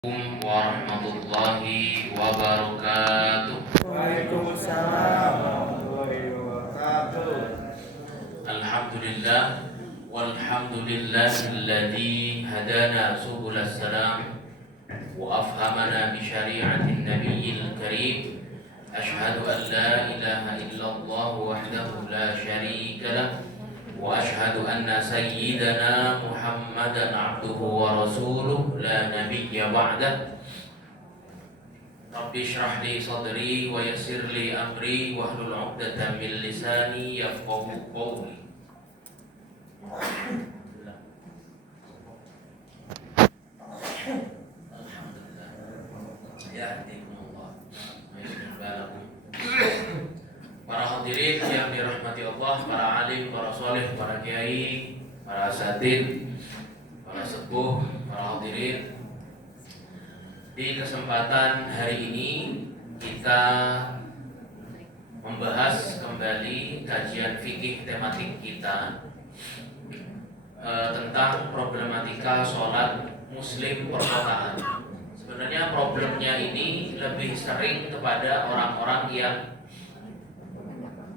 Assalamualaikum warahmatullahi wabarakatuh. Waalaikumsalam warahmatullahi wabarakatuh. Alhamdulillah walhamdulillahilladzi hadana subulas salam wa afhamana bi syari'atin nabiyil karim. Asyhadu an la ilaha illallah wahdahu la syarika lah wa asyhadu anna sayyidana Muhammadan abduhu wa rasuluh la nabiyya ba'dah. Rabbi shrah li sadri wa yassir li amri wahlul 'uqdatam min lisani yafqahu qawli. Alhamdulillah. Yahdikumullah wa yuslih balakum. Para hadirin yang dirahmati Allah, para alim, para soleh, para kiai, para asatidz, para sepuh, para hadirin. Di kesempatan hari ini kita membahas kembali kajian fikih tematik kita tentang problematika sholat muslim perkotaan. Sebenarnya problemnya ini lebih sering kepada orang-orang yang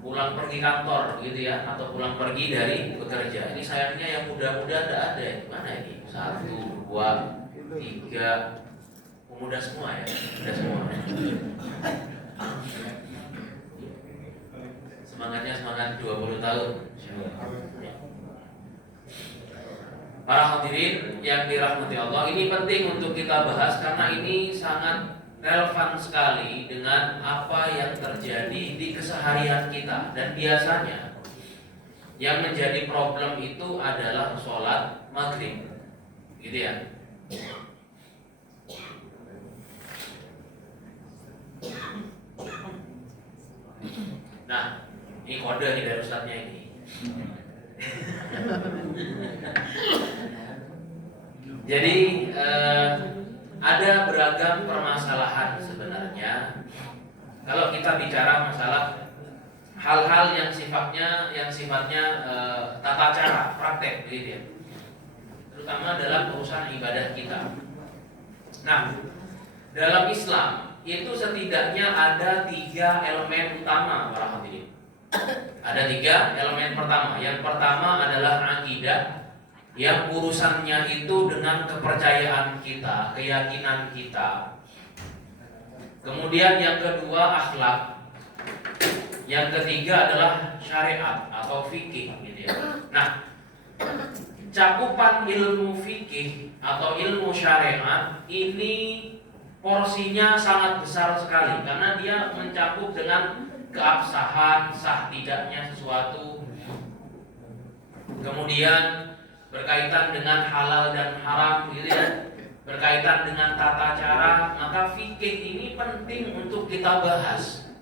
pulang pergi kantor gitu ya, atau pulang pergi dari bekerja. Ini sayangnya yang muda-muda tidak ada. Mana ini? 1, 2, 3. Muda semua ya, muda semua. Semangatnya semangat 20 tahun. Para hadirin yang dirahmati Allah, ini penting untuk kita bahas karena ini sangat relevan sekali dengan apa yang terjadi di keseharian kita. Dan biasanya yang menjadi problem itu adalah sholat maghrib, gitu ya. Nah, ini kode nih dari ustadznya ini. Jadi ada beragam permasalahan sebenarnya. Kalau kita bicara masalah hal-hal yang sifatnya tata cara praktek, gitu ya. Terutama dalam urusan ibadah kita. Nah, dalam Islam itu setidaknya ada 3 elemen utama para hadirin. Ada 3 elemen pertama. Yang pertama adalah akidah, yang urusannya itu dengan kepercayaan kita, keyakinan kita. Kemudian yang kedua akhlak. Yang ketiga adalah syariat atau fikih, gitu ya. Nah, cakupan ilmu fikih atau ilmu syariat ini porsinya sangat besar sekali karena dia mencakup dengan keabsahan, sah tidaknya sesuatu, kemudian berkaitan dengan halal dan haram, gitu ya, berkaitan dengan tata cara. Maka fikih ini penting untuk kita bahas.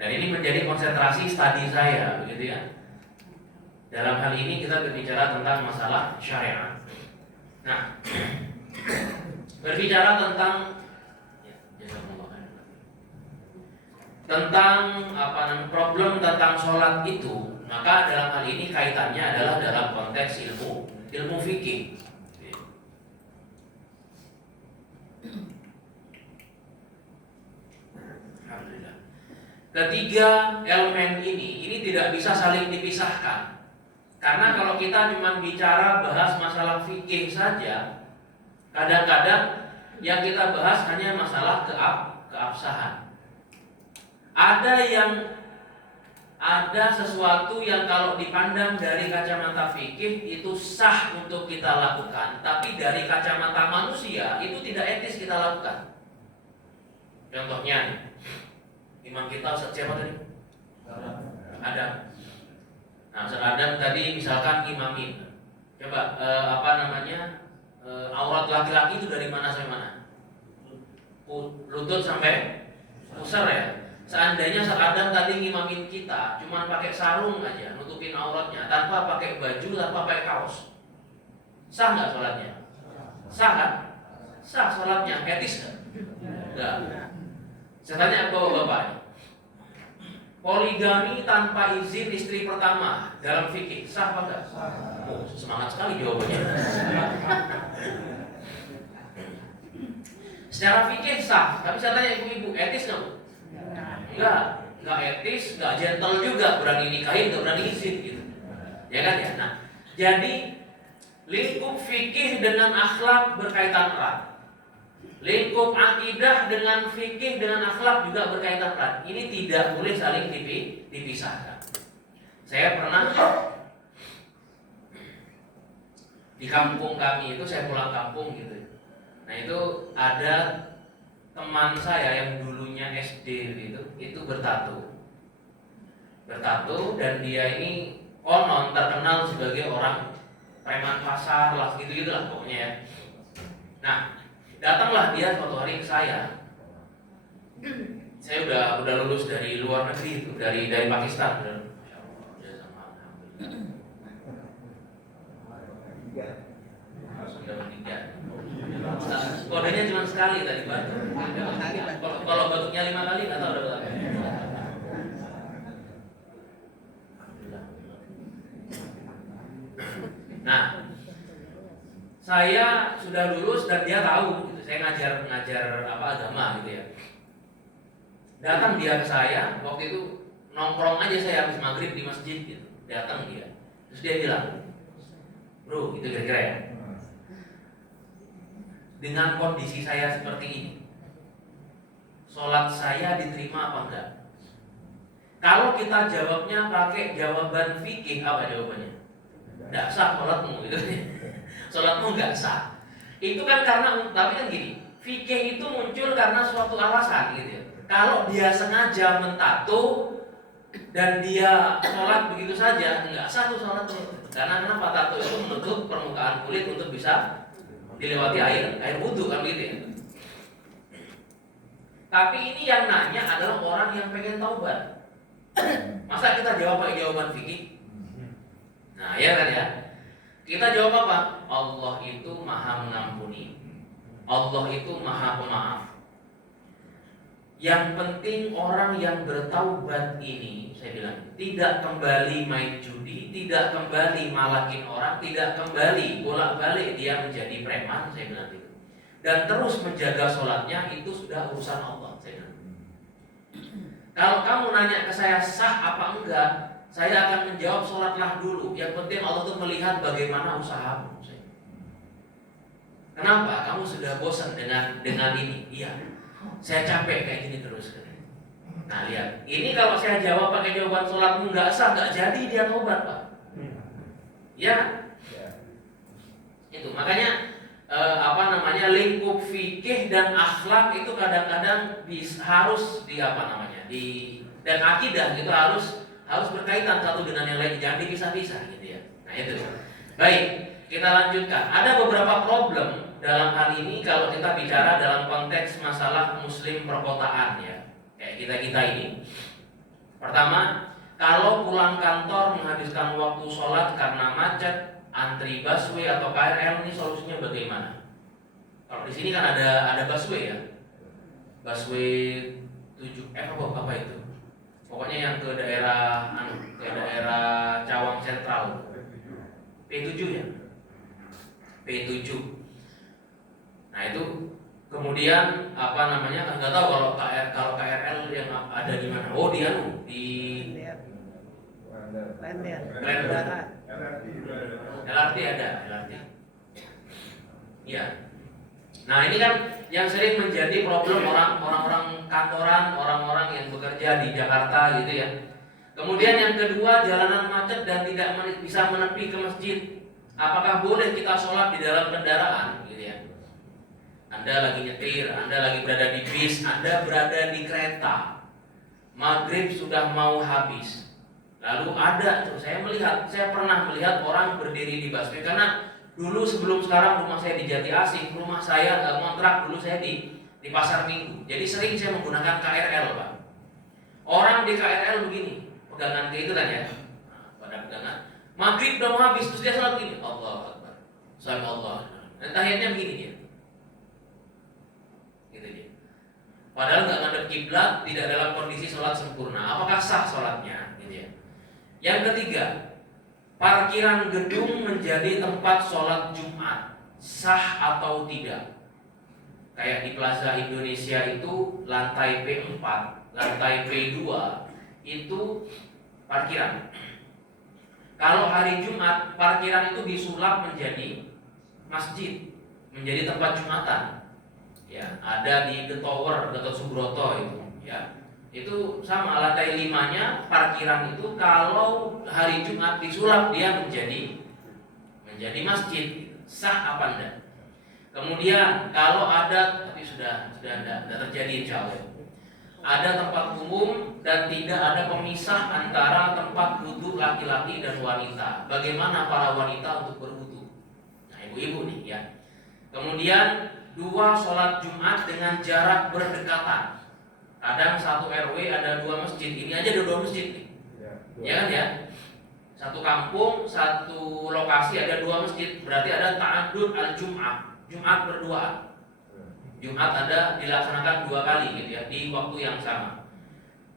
Dan ini menjadi konsentrasi studi saya, begitu ya. Dalam hal ini kita berbicara tentang masalah syariat. Nah, berbicara tentang problem tentang sholat itu, maka dalam hal ini kaitannya adalah dalam konteks ilmu fikih. Alhamdulillah. Ketiga elemen ini tidak bisa saling dipisahkan. Karena kalau kita cuma bicara bahas masalah fikih saja, kadang-kadang yang kita bahas hanya masalah keabsahan. Ada sesuatu yang kalau dipandang dari kacamata fikih itu sah untuk kita lakukan, tapi dari kacamata manusia itu tidak etis kita lakukan. Contohnya, imam kita Ustaz siapa tadi? Adam. Nah, Ustaz Adam tadi misalkan imamin. Coba aurat laki-laki itu dari mana sampai mana? Lutut sampai pusar ya. Seandainya Ustaz Adam tadi ngimamin kita cuma pakai sarung aja nutupin auratnya, tanpa pakai baju, tanpa pakai kaos, sah nggak sholatnya? Sah kan? Sah sholatnya, etis nggak? Nggak. Saya tanya bapak-bapak, poligami tanpa izin istri pertama dalam fikih sah apa enggak? Oh, semangat sekali jawabannya. Secara fikih sah, tapi saya tanya ibu-ibu, etis nggak Bu? Nggak etis, nggak gentle juga, berani nikahin, nggak berani izin gitu. Ya kan ya. Nah, jadi lingkup fikih dengan akhlak berkaitan erat. Lingkup akidah dengan fikih dengan akhlak juga berkaitan erat. Ini tidak boleh saling dipisahkan. Saya pernah di kampung kami itu, saya pulang kampung gitu. Nah itu ada teman saya yang dulunya SD itu bertato dan dia ini konon terkenal sebagai orang preman pasar lah, gitu-gitulah pokoknya ya. Nah, datanglah dia suatu hari ke saya. Saya udah lulus dari luar negeri itu, dari Pakistan. Udah sama kodenya cuma sekali tadi batuk. Kalau batuknya 5 kali nggak tahu udah berapa. Nah, saya sudah lulus dan dia tahu gitu. Saya ngajar agama gitu ya. Datang dia ke saya, waktu itu nongkrong aja saya habis maghrib di masjid gitu. Datang dia, terus dia bilang, bro, itu kira-kira ya, dengan kondisi saya seperti ini, sholat saya diterima apa enggak? Kalau kita jawabnya pakai jawaban fikih, apa jawabannya? Enggak sah sholatmu gitu. Sholatmu enggak sah. Itu kan karena, tapi kan gini, fikih itu muncul karena suatu alasan gitu ya. Kalau dia sengaja mentato dan dia sholat begitu saja, enggak sah tuh sholatnya. Karena kenapa? Tato itu menutup permukaan kulit untuk bisa dilewati air wudhu kan gitu ya. Tapi ini yang nanya adalah orang yang pengen taubat. Masa kita jawab pakai jawaban fikih? Nah ya kan ya. Kita jawab apa? Allah itu maha mengampuni, Allah itu maha pemaaf. Yang penting orang yang bertaubat ini, saya bilang, tidak kembali main judi, tidak kembali malakin orang, tidak kembali bolak-balik dia menjadi preman, saya bilang gitu. Dan terus menjaga sholatnya, itu sudah urusan Allah, saya bilang. Kalau kamu nanya ke saya sah apa enggak, saya akan menjawab sholatlah dulu. Yang penting Allah tuh melihat bagaimana usahamu. Kenapa? Kamu sudah bosan dengan ini? Iya. Saya capek kayak gini terus. Nah lihat, ini kalau saya jawab pakai jawaban sholatmu nggak sah, nggak jadi dia taubat Pak. Ya, itu makanya lingkup fikih dan akhlak itu kadang-kadang harus dan akidah itu harus berkaitan satu dengan yang lain, jangan dipisah-pisah gitu ya. Nah itu. Baik, kita lanjutkan. Ada beberapa problem dalam hal ini kalau kita bicara dalam konteks masalah muslim perkotaan ya, kayak kita ini. Pertama, kalau pulang kantor menghabiskan waktu sholat karena macet, antri busway atau KRL, ini solusinya bagaimana? Kalau di sini kan ada busway ya, busway 7F apa itu? Pokoknya yang ke daerah Cawang Sentral, P7 ya, P7. Nah itu kemudian nggak tahu kalau KRL yang ada di mana? Oh di LRT ada. Iya. Nah ini kan yang sering menjadi problem orang-orang kantoran, orang-orang yang bekerja di Jakarta gitu ya. Kemudian yang kedua, jalanan macet dan tidak bisa menepi ke masjid. Apakah boleh kita sholat di dalam kendaraan gitu ya? Anda lagi nyetir, Anda lagi berada di bis, Anda berada di kereta, maghrib sudah mau habis. Lalu saya pernah melihat orang berdiri di busway, karena dulu sebelum sekarang rumah saya di Jati Asih, rumah saya ngontrak dulu saya di Pasar Minggu. Jadi sering saya menggunakan KRL Pak. Orang di KRL begini, pegangan kayak itu kan ya, pada pegangan. Maghrib udah mau habis, terus dia sholat begini, Allah Akbar, Salam Allah. Dan tahiyatnya begini dia. Padahal nggak ngadep kiblat, tidak dalam kondisi sholat sempurna. Apakah sah sholatnya? Gitu ya. Yang ketiga, parkiran gedung menjadi tempat sholat Jumat, sah atau tidak? kayak di Plaza Indonesia itu lantai P4, lantai P2 itu parkiran. Kalau hari Jumat, parkiran itu disulap menjadi masjid, menjadi tempat Jumatan. Ya, ada di The Tower, Gatot Subroto itu, ya. Itu sama, lantai 5-nya parkiran itu kalau hari Jumat disulap dia menjadi masjid. Sah apa enggak? Kemudian kalau ada, tapi sudah enggak terjadi insya Allah. Ada tempat umum dan tidak ada pemisah antara tempat wudhu laki-laki dan wanita. Bagaimana para wanita untuk berwudhu? Nah, ibu-ibu nih ya. Kemudian 2 sholat Jumat dengan jarak berdekatan. Kadang satu RW ada 2 masjid. Ini aja ada 2 masjid nih. Ya kan ya? Satu kampung, satu lokasi ada 2 masjid. Berarti ada ta'adud al-Jum'ah, Jumat berduaan. Jumat ada dilaksanakan 2 kali gitu ya, di waktu yang sama.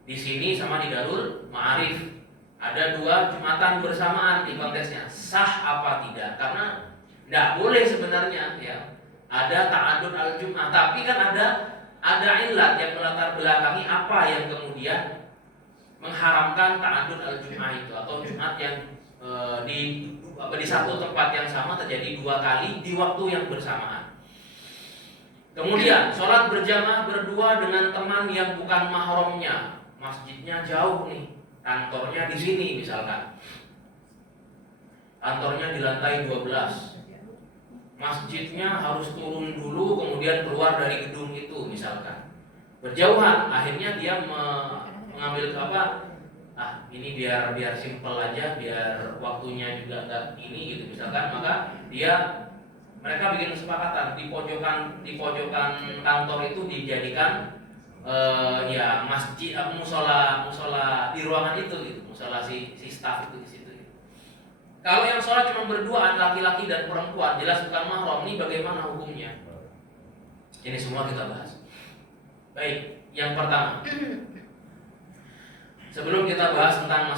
Di sini sama di Darul Ma'arif ada 2 Jumatan bersamaan di kontesnya. Sah apa tidak? Karena tidak boleh sebenarnya ya. Ada ta'adud al-Jum'ah, tapi kan ada ilat yang melatar belakangi apa yang kemudian mengharamkan ta'adud al-Jum'ah itu, atau Jumat yang di satu tempat yang sama terjadi 2 kali di waktu yang bersamaan. Kemudian sholat berjamaah berdua dengan teman yang bukan mahramnya. Masjidnya jauh nih, kantornya di sini misalkan. Kantornya di lantai 12. Masjidnya harus turun dulu kemudian keluar dari gedung itu misalkan. Berjauhan, akhirnya dia mengambil ini biar simpel aja, biar waktunya juga enggak ini gitu misalkan, maka mereka bikin kesepakatan di pojokan kantor itu dijadikan masjid, musola di ruangan itu gitu, musola si staff itu di situ. Kalau yang sholat cuma berduaan laki-laki dan perempuan, jelas bukan mahram, ini bagaimana hukumnya? Ini semua kita bahas. Baik, yang pertama, sebelum kita bahas tentang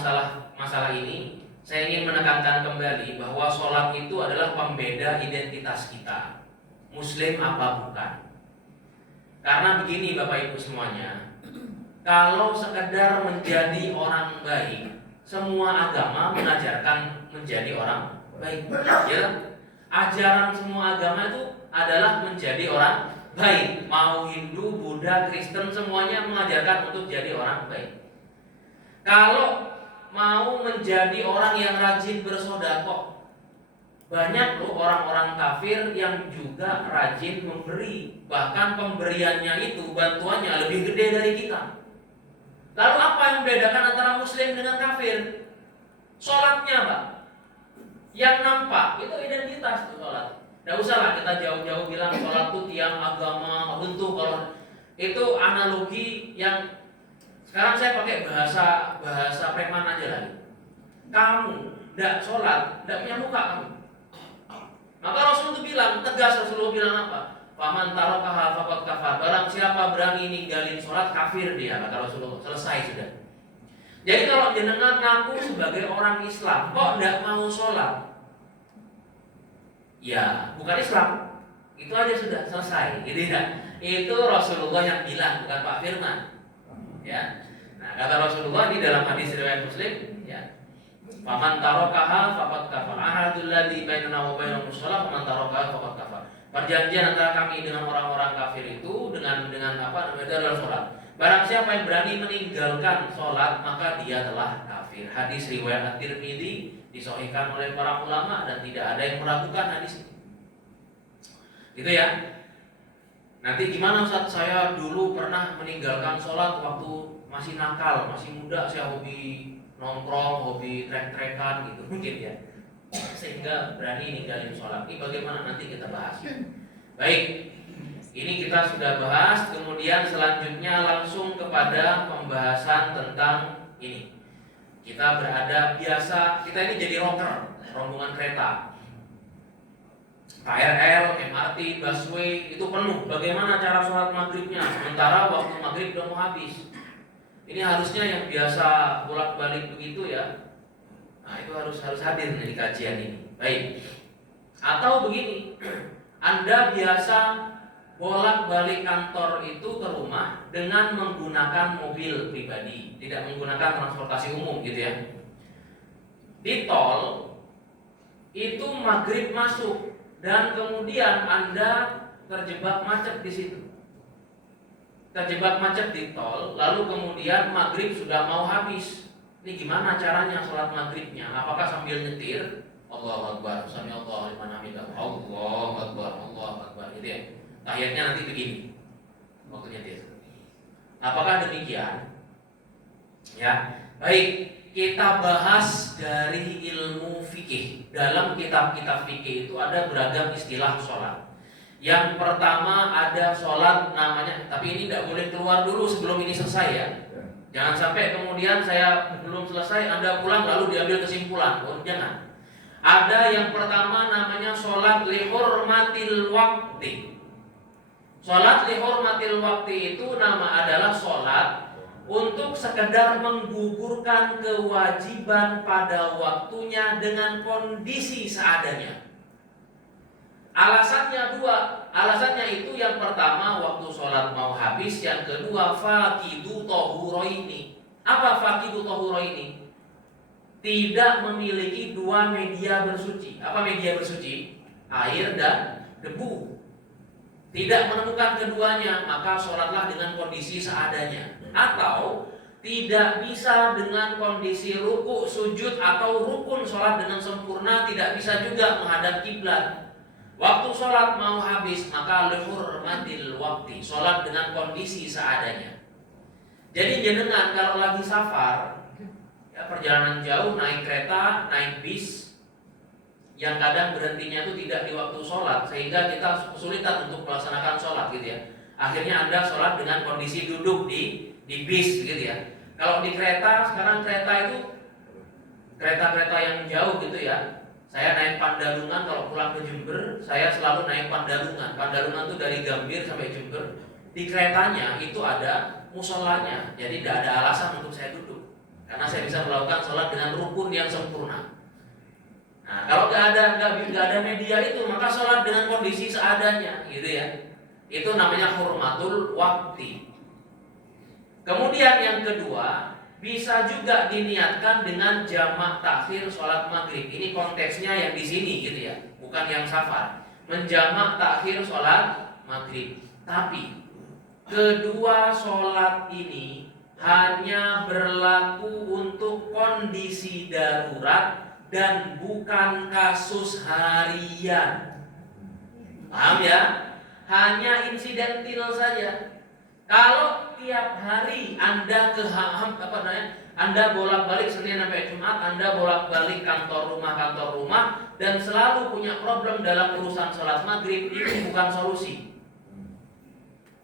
masalah ini, saya ingin menekankan kembali bahwa sholat itu adalah pembeda identitas kita, Muslim apa bukan. Karena begini Bapak Ibu semuanya, kalau sekedar menjadi orang baik, semua agama mengajarkan menjadi orang baik. Ya, ajaran semua agama itu adalah menjadi orang baik. Mau Hindu, Buddha, Kristen, semuanya mengajarkan untuk jadi orang baik. Kalau mau menjadi orang yang rajin bersedekah, banyak loh orang-orang kafir yang juga rajin memberi. Bahkan pemberiannya itu, bantuannya lebih gede dari kita. Lalu apa yang membedakan antara Muslim dengan kafir? Sholatnya Pak. Yang nampak itu identitas tuh sholat. Tidak usahlah kita jauh-jauh bilang sholat itu tiang agama bentuk. Kalau itu analogi yang sekarang saya pakai bahasa preman aja lagi. Kamu tidak sholat, tidak punya muka kamu. Maka Rasul itu bilang, tegas Rasulullah bilang apa? Faman tarakaha faqad kafar. Barang siapa berani ninggalin sholat, kafir dia, kata Rasulullah. Selesai sudah. Jadi kalau jenengan ngaku sebagai orang Islam, kok tidak mau sholat? Ya, bukan Islam. Itu aja sudah selesai. Gitu ya. Itu Rasulullah yang bilang, bukan Pak Firman. Ya. Nah, kata Rasulullah di dalam hadis riwayat Muslim, ya. Faman tarakaha faqad kafar. Ahadul ladzi bainana wa bainahum shalah, faman tarakaha faqad kafar. Perjanjian antara kami dengan orang-orang kafir itu dengan apa namanya adalah salat. Barang siapa yang berani meninggalkan salat, maka dia telah kafir. Hadis riwayat At-Tirmidzi disahihkan oleh para ulama dan tidak ada yang meragukan hadis ini. Gitu ya. Nanti gimana Ustaz? Saya dulu pernah meninggalkan sholat waktu masih nakal, masih muda, saya hobi nongkrong, hobi trek-trekan gitu mungkin ya. Sehingga berani ninggalin sholat. Ini bagaimana nanti kita bahas. Baik, ini kita sudah bahas. Kemudian selanjutnya langsung kepada pembahasan tentang ini. Kita berada biasa, kita ini jadi rombongan kereta. KRL, MRT, busway itu penuh. Bagaimana cara sholat maghribnya? Sementara waktu maghrib udah mau habis. Ini harusnya yang biasa bolak-balik begitu ya. Nah itu harus hadir di kajian ini. Baik. Atau begini, Anda biasa bolak-balik kantor itu ke rumah dengan menggunakan mobil pribadi, tidak menggunakan transportasi umum gitu ya. Di tol itu maghrib masuk dan kemudian Anda terjebak macet di situ. Terjebag macet di tol, lalu kemudian maghrib sudah mau habis. Ini gimana caranya sholat maghribnya? Apakah sambil nyetir? Allahu Akbar, sami Allahu liman hamidah, Allahu Akbar, Allahu Akbar, gitu ya. Tahiyatnya nanti begini waktu nyetir. Apakah demikian? Ya, baik. Kita bahas dari ilmu fikih. Dalam kitab-kitab fikih itu ada beragam istilah sholat. Yang pertama ada sholat namanya, tapi ini tidak boleh keluar dulu sebelum ini selesai ya. Jangan sampai kemudian saya belum selesai, Anda pulang lalu diambil kesimpulan. Oh, jangan. Ada yang pertama namanya sholat lihurmatil wakti. Sholat lihurmatil wakti itu nama adalah sholat untuk sekedar menggugurkan kewajiban pada waktunya dengan kondisi seadanya. Alasannya dua. Alasannya itu yang pertama waktu sholat mau habis, yang kedua faqidu tohuroini. Apa faqidu tohuroini? Tidak memiliki dua media bersuci. Apa media bersuci? Air dan debu. Tidak menemukan keduanya, maka sholatlah dengan kondisi seadanya. Atau tidak bisa dengan kondisi ruku, sujud atau rukun sholat dengan sempurna, tidak bisa juga menghadap kiblat. Waktu sholat mau habis, maka lihurmatil wakti, sholat dengan kondisi seadanya. Jadi jenengan kalau lagi safar, ya, perjalanan jauh, naik kereta, naik bis, yang kadang berhentinya itu tidak di waktu sholat, sehingga kita kesulitan untuk melaksanakan sholat gitu ya. Akhirnya Anda sholat dengan kondisi duduk di bis gitu ya. Kalau di kereta, sekarang kereta itu kereta-kereta yang jauh gitu ya. Saya naik Pandalungan kalau pulang ke Jember, saya selalu naik Pandalungan. Pandalungan itu dari Gambir sampai Jember. Di keretanya itu ada musolanya, jadi tidak ada alasan untuk saya duduk, karena saya bisa melakukan sholat dengan rukun yang sempurna. Nah, kalau nggak ada media itu, maka sholat dengan kondisi seadanya, gitu ya. Itu namanya hurmatul wakti. Kemudian yang kedua, bisa juga diniatkan dengan jamak takhir sholat maghrib. Ini konteksnya yang di sini gitu ya, bukan yang safar. Menjamak takhir sholat maghrib. Tapi kedua sholat ini hanya berlaku untuk kondisi darurat dan bukan kasus harian. Paham ya? Hanya insidental saja. Kalau tiap hari Anda Anda bolak-balik Senin sampai Jumat, Anda bolak-balik kantor rumah dan selalu punya problem dalam urusan sholat maghrib, itu bukan solusi.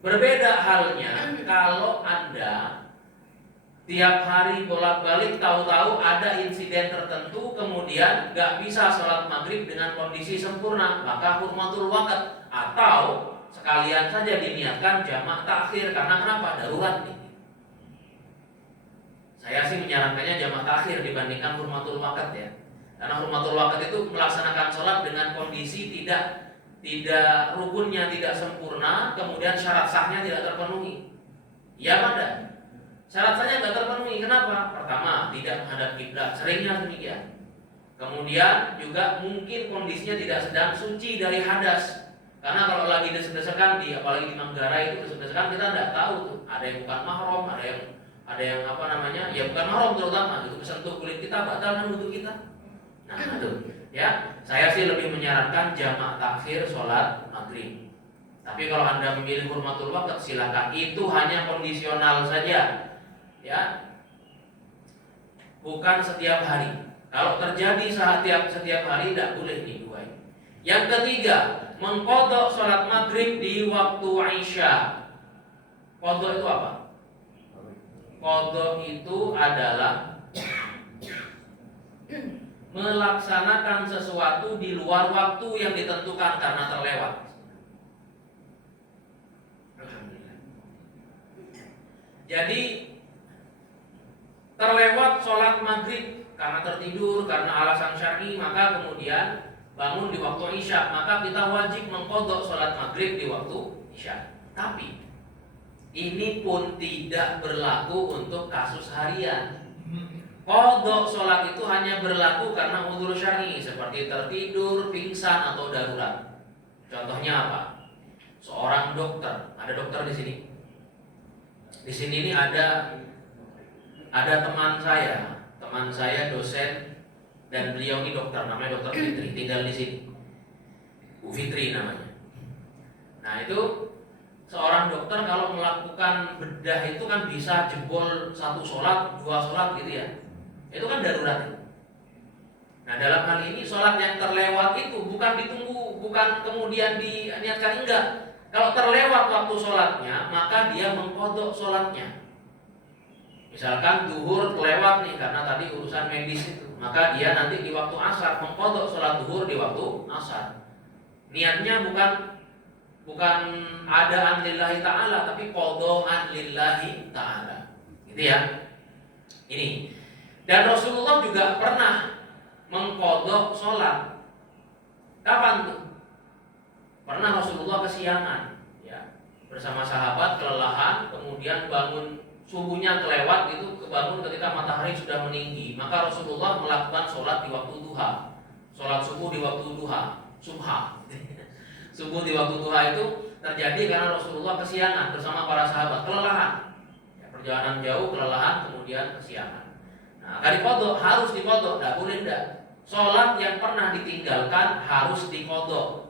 Berbeda halnya kalau Anda tiap hari bolak-balik, tahu-tahu ada insiden tertentu, kemudian gak bisa sholat maghrib dengan kondisi sempurna, maka hurmatul waqt, atau sekalian saja diniatkan jamak takhir. Karena kenapa? Darurat nih. Saya sih menyarankannya jamak takhir dibandingkan hurmatul waqt ya. Karena hurmatul waqt itu melaksanakan sholat dengan kondisi tidak rukunnya tidak sempurna, kemudian syarat sahnya tidak terpenuhi. Ya pada syarat sahnya tidak terpenuhi. Kenapa? Pertama, tidak menghadap kiblat, seringnya demikian. Kemudian juga mungkin kondisinya tidak sedang suci dari hadas. Karena kalau lagi desek-desekan, apalagi di Manggarai itu desek-desekan, kita tidak tahu tuh. Ada yang bukan mahram, ada yang apa namanya, ya bukan mahram terutama, itu kesentuh kulit kita, batal kan wudhu kita. Nah itu ya, saya sih lebih menyarankan jamak takhir sholat maghrib. Tapi kalau Anda memilih hurmatul waqt, silakan. Itu hanya kondisional saja ya, bukan setiap hari. Kalau terjadi setiap hari tidak boleh dibuat. Yang ketiga, mengqadha sholat maghrib di waktu Isya. Qadha itu apa? Qadha itu adalah melaksanakan sesuatu di luar waktu yang ditentukan karena terlewat. Jadi terlewat sholat maghrib karena tertidur, karena alasan syar'i, maka kemudian bangun di waktu Isya, maka kita wajib mengqadha sholat maghrib di waktu Isya. Tapi ini pun tidak berlaku untuk kasus harian. Qadha sholat itu hanya berlaku karena udzur syar'i seperti tertidur, pingsan atau darurat. Contohnya apa? Seorang dokter, ada dokter di sini. Di sini ini ada teman saya dosen dan beliau ini dokter, namanya Dokter Fitri, tinggal di sini. Bu Fitri namanya. Nah itu seorang dokter kalau melakukan bedah itu kan bisa jebol 1 sholat, 2 sholat gitu ya. Itu kan darurat. Nah dalam hal ini sholat yang terlewat itu bukan ditunggu, bukan kemudian diniatkan, enggak. Kalau terlewat waktu sholatnya, maka dia mengqadha sholatnya. Misalkan duhur kelewat nih karena tadi urusan medis itu, maka dia nanti di waktu asar mengqadha sholat duhur di waktu asar. Niatnya bukan adaan lillahi ta'ala, tapi qadhaan lillahi ta'ala. Gitu ya. Ini. Dan Rasulullah juga pernah mengqadha sholat. Kapan tuh? Pernah Rasulullah kesiangan, ya, bersama sahabat kelelahan, kemudian bangun subuhnya kelewat gitu, kebangun ketika matahari sudah meninggi. Maka Rasulullah melakukan sholat di waktu duha, sholat subuh di waktu duha, subha. Subuh di waktu duha itu terjadi karena Rasulullah kesiangan bersama para sahabat, kelelahan, ya, perjalanan jauh, kelelahan, kemudian kesiangan. Nah, harus diqadha, tidak boleh tidak. Sholat yang pernah ditinggalkan harus diqadha.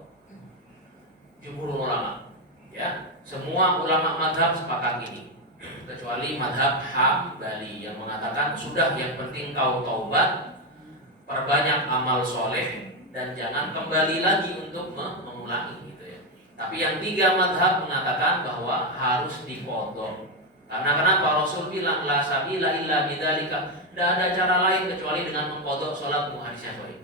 Jumhur ulama, ya, semua ulama mazhab sepakat ini, kecuali mazhab Hambali yang mengatakan sudah, yang penting kau taubat, perbanyak amal soleh, dan jangan kembali lagi untuk mengulangi gitu ya. Tapi yang 3 mazhab mengatakan bahwa harus diqadha. Karena kenapa? Rasul bilang la sabila illa bidzalika, tidak ada cara lain kecuali dengan mengqadha salatmu, hadisnya sahih.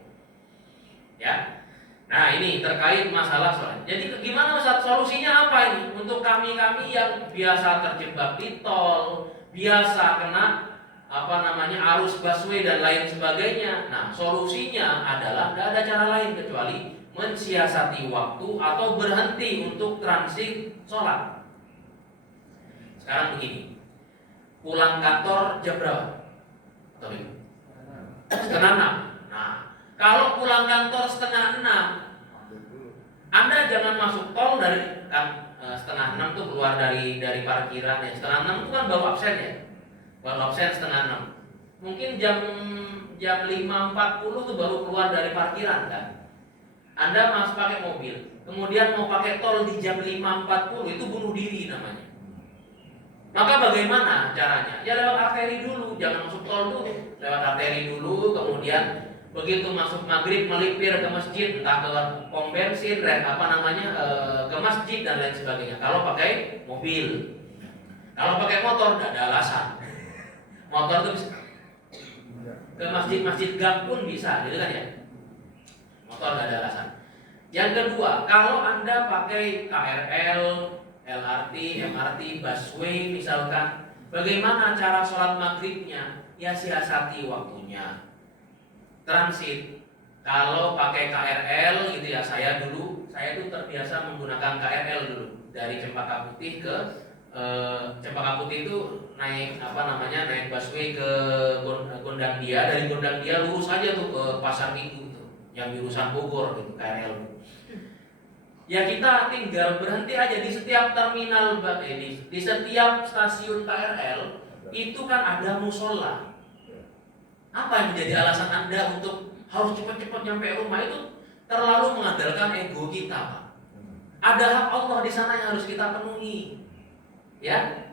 Ya. Nah ini terkait masalah sholat. Jadi gimana Ustaz, solusinya apa ini? Untuk kami-kami yang biasa terjebak di tol, biasa kena arus busway dan lain sebagainya. Nah solusinya adalah tidak ada cara lain kecuali mensiasati waktu atau berhenti untuk transit sholat. Sekarang begini, pulang kantor jam berapa? Atau ini? 5:30. Kalau pulang kantor 5:30, Anda jangan masuk tol dari 5:30 tuh keluar dari parkiran ya. 5:30 itu kan baru absen ya. Baru absen 5:30. Mungkin jam 5:40 tuh baru keluar dari parkiran kan. Anda masuk pakai mobil, kemudian mau pakai tol di jam 5:40, itu bunuh diri namanya. Maka bagaimana caranya? Ya lewat arteri dulu, jangan masuk tol dulu. Lewat arteri dulu, kemudian begitu masuk maghrib melipir ke masjid, entah ke pom bensin, ke masjid dan lain sebagainya. Kalau pakai mobil, kalau pakai motor tidak ada alasan. Motor itu bisa ke masjid gang pun bisa, gitu kan ya? Motor tidak ada alasan. Yang kedua, kalau Anda pakai KRL, LRT, MRT, busway misalkan, bagaimana cara sholat maghribnya? Ya siasati waktunya. Transit, kalau pakai KRL gitu ya, saya tuh terbiasa menggunakan KRL dulu dari Cempaka Putih ke Cempaka Putih itu naik naik busway ke Gondangdia, dari Gondangdia lurus aja tuh ke Pasar Minggu tuh, yang jurusan Bogor gitu KRL. Ya kita tinggal berhenti aja di setiap terminal di setiap stasiun KRL itu kan ada musola. Apa yang menjadi alasan Anda untuk harus cepat-cepat nyampe rumah? Itu terlalu mengandalkan ego kita, Pak. Ada hak Allah di sana yang harus kita penuhi. Ya.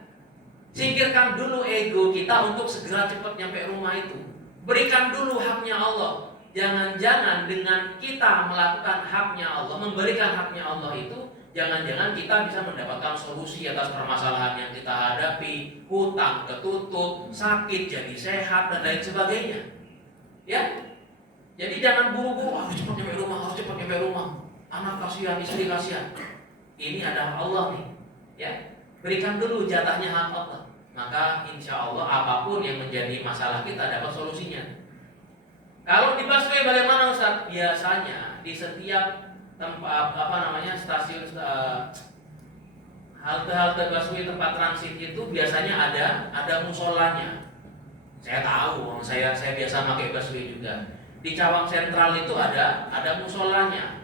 Singkirkan dulu ego kita untuk segera cepat nyampe rumah itu. Berikan dulu haknya Allah. Jangan-jangan dengan kita melakukan haknya Allah, memberikan haknya Allah itu, jangan-jangan kita bisa mendapatkan solusi atas permasalahan yang kita hadapi, hutang ketutup, sakit jadi sehat dan lain sebagainya. Ya, jadi jangan buru-buru harus cepat nyampe rumah, anak kasihan, istri kasihan. Ini adalah Allah nih. Ya, berikan dulu jatahnya hak Allah. Maka insya Allah apapun yang menjadi masalah kita dapat solusinya. Kalau di busway bagaimana Ustaz? Biasanya di setiap tempat stasiun halte-halte busway tempat transit itu biasanya ada musolanya. Saya tahu, saya biasa pakai busway juga. Di Cawang Sentral itu ada musolanya,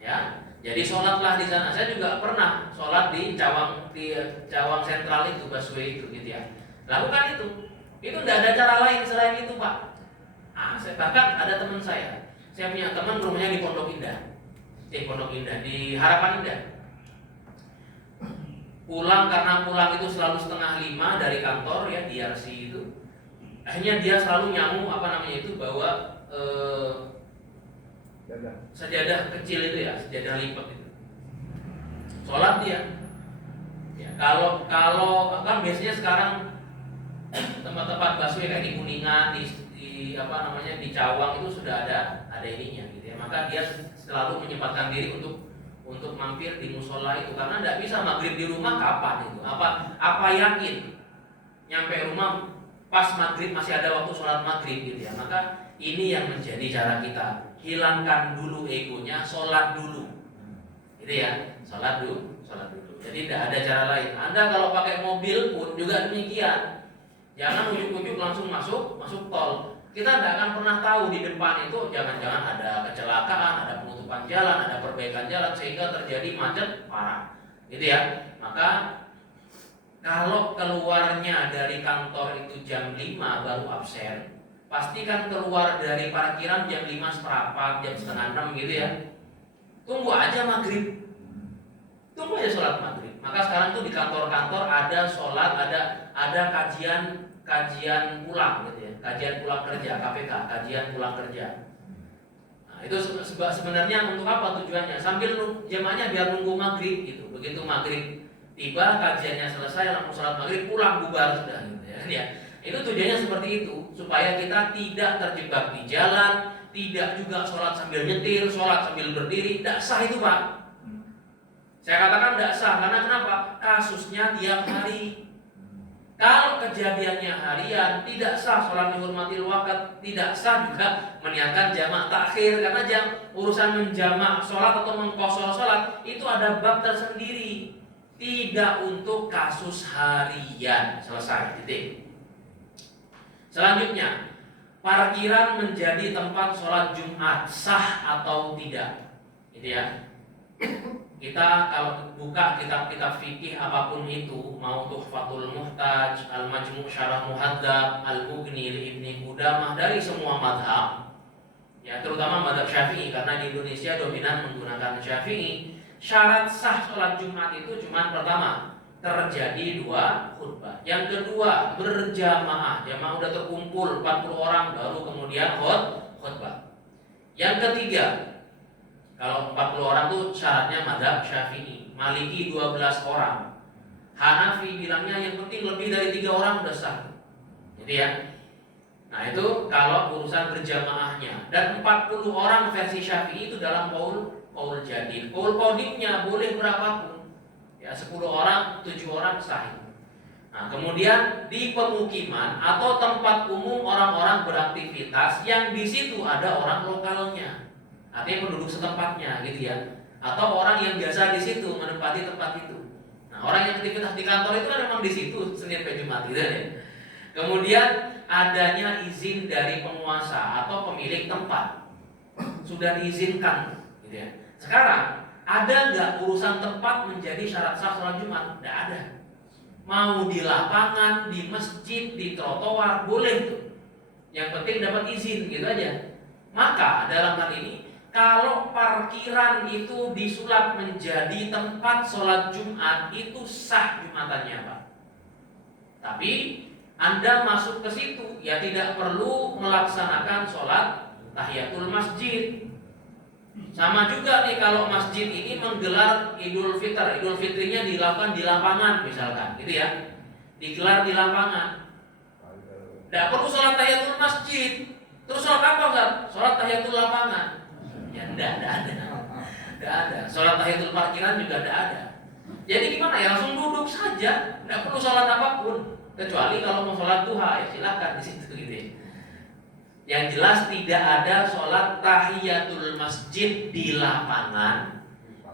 ya. Jadi sholatlah di sana. Saya juga pernah sholat di Cawang Sentral itu, busway itu, gitu ya. Lakukan itu. Itu tidak ada cara lain selain itu, Pak. Bahkan ada teman saya punya teman rumahnya di Pondok Indah, di Harapan Indah. Karena pulang itu selalu 4:30 dari kantor ya, di RC itu. Akhirnya dia selalu bawa sajadah kecil itu ya, sajadah lipat itu. Sholat dia. Ya, kalau kan biasanya sekarang tempat-tempat busway kayak di Kuningan, di Cawang itu sudah ada ininya gitu ya. Maka dia selalu menyempatkan diri untuk mampir di musola itu, karena tidak bisa maghrib di rumah kapan itu? Apa yakin nyampe rumah pas maghrib masih ada waktu sholat maghrib gitu ya? Maka ini yang menjadi cara kita, hilangkan dulu egonya, sholat dulu, gitu ya, sholat dulu. Jadi tidak ada cara lain. Anda kalau pakai mobil pun juga demikian, jangan ujuk-ujuk langsung masuk tol. Kita tidak akan pernah tahu di depan itu jangan-jangan ada kecelakaan, ada penutupan jalan, ada perbaikan jalan sehingga terjadi macet parah, gitu ya. Maka kalau keluarnya dari kantor itu jam 5 baru absen, pastikan keluar dari parkiran jam 5:15, jam 5:30 gitu ya. Tunggu aja maghrib, tunggu aja sholat maghrib. Maka sekarang tuh di kantor-kantor ada sholat, ada kajian pulang gitu ya, kajian pulang kerja, KPK, kajian pulang kerja. Nah, itu sebenarnya untuk apa tujuannya? Sambil jemaahnya biar nunggu maghrib gitu. Begitu maghrib tiba, kajiannya selesai, langsung sholat maghrib, pulang bubar sudah gitu ya. Itu tujuannya seperti itu, supaya kita tidak terjebak di jalan, tidak juga sholat sambil nyetir, sholat sambil berdiri. Tidak sah itu, Pak. Saya katakan tidak sah, karena kenapa? Kasusnya tiap hari. Kalau kejadiannya harian, tidak sah sholat dihormati waktu, tidak sah juga meniatkan jamak takhir, karena urusan menjamak sholat atau mengkosor sholat itu ada bab tersendiri, tidak untuk kasus harian. Selesai, titik. Selanjutnya, parkiran menjadi tempat sholat Jumat, sah atau tidak? Gitu ya. Kita kalau buka kitab-kitab fikih apapun itu, mau Tuhfatul Muhtaj, Al-Majmu' Syarah Muhadzab, Al-Mughni li Ibni Qudamah, dari semua madhab, ya terutama madhab Syafi'i, karena di Indonesia dominan menggunakan Syafi'i. Syarat sah sholat Jumat itu cuma pertama, terjadi 2 khutbah. Yang kedua, berjamaah, jamaah udah terkumpul 40 orang baru kemudian khutbah. Yang ketiga, kalau 40 orang tuh syaratnya mazhab Syafi'i, Maliki 12 orang, Hanafi bilangnya yang penting lebih dari 3 orang udah sah, gitu ya. Nah itu kalau urusan berjamaahnya. Dan 40 orang versi Syafi'i itu dalam qaul jadid. Qaul qadimnya boleh berapapun, ya 10 orang, 7 orang sah. Nah kemudian di pemukiman atau tempat umum orang-orang beraktivitas yang di situ ada orang lokalnya, artinya penduduk setempatnya gitu ya, atau orang yang biasa di situ menempati tempat itu. Nah, orang yang aktivitas di kantor itu kan memang di situ Senin sampai Jumat gitu ya. Kemudian adanya izin dari penguasa atau pemilik tempat, sudah diizinkan gitu ya. Sekarang ada nggak urusan tempat menjadi syarat sah sholat Jumat? Nggak ada. Mau di lapangan, di masjid, di trotoar boleh tuh. Yang penting dapat izin gitu aja. Maka dalam hal ini, kalau parkiran itu disulap menjadi tempat sholat Jumat, itu sah Jumatannya, Pak. Tapi Anda masuk ke situ, ya tidak perlu melaksanakan sholat tahiyatul masjid. Sama juga nih kalau masjid ini menggelar Idul Fitrinya dilakukan di lapangan misalkan, gitu ya, digelar di lapangan. Tidak perlu sholat tahiyatul masjid. Terus sholat apa Ustaz? Sholat tahiyatul lapangan. Ya tidak ada. Sholat tahiyatul parkiran juga tidak ada. Jadi gimana ya, langsung duduk saja, tidak perlu sholat apapun, kecuali kalau mau sholat duha ya silahkan di situ gitu ya. Yang jelas tidak ada sholat tahiyatul masjid di lapangan,